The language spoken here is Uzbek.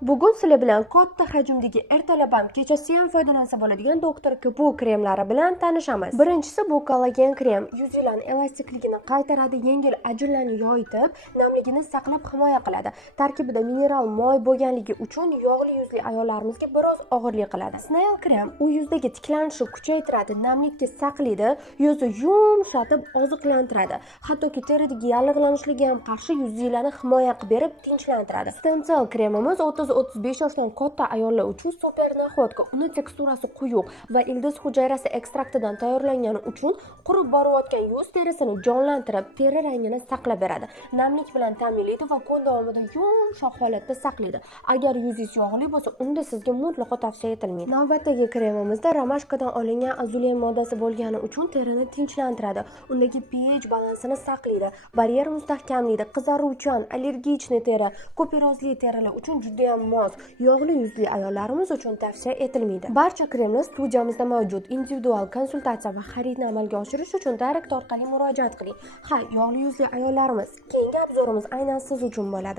Bugun sizlar bilan katta hajmdagi ertalab ham kechasi ham foydalansa bo'ladigan Dr. Kupu kremlari bilan tanishamiz. Birinchisi bu kollagen krem. Yuz yilani elastikligini qaytaradi, yengil ajinlarni yoyitib, namligini saqlab himoya qiladi. Tarkibida mineral moy bo'lganligi uchun yog'li yuzli ayollarimizga biroz og'irlik qiladi. Snail krem u yuzdagi tiklanishni kuchaytiradi, namlikka saqlaydi, yuzni yumshatib oziqlantiradi. Hattoki teridagi yallig'lanishlarga ham qarshi yuz yilani himoya qilib berib tinchlantiradi. Stem cell kremimiz 30-35 yoshdan katta ayollar uchun super naxotka. Uni teksturasi quyuq va ildiz hujayrasi ekstraktidan tayyorlangani uchun qurib borayotgan yuz terisini jonlantirib, teri rangini saqlab beradi. Namlik bilan ta'minlaydi va kun davomida yumshoq holatda saqlaydi. Agar yuzingiz yog'li bo'lsa, unda sizga mutlaqo tavsiya etilmaydi. Navbatdagi kremimizda romashkadan olingan azulen moddasi bo'lgani uchun terini tinchlantiradi. Undagi pH balansini saqlaydi, baryer mustahkamlaydi. Qizaruvchan, allergichni teri, ko'pirozli terilar uchun juda ham mos. Yog'li yuzli ayollarimiz uchun tavsiya etilmaydi. Barcha kremlar studiyamizda mavjud. Individual konsultatsiya va xaridni amalga oshirish uchun direkt orqali murojaat qiling. Yog'li yuzli ayollarimiz, keyingi obzorimiz aynan siz uchun bo'ladi.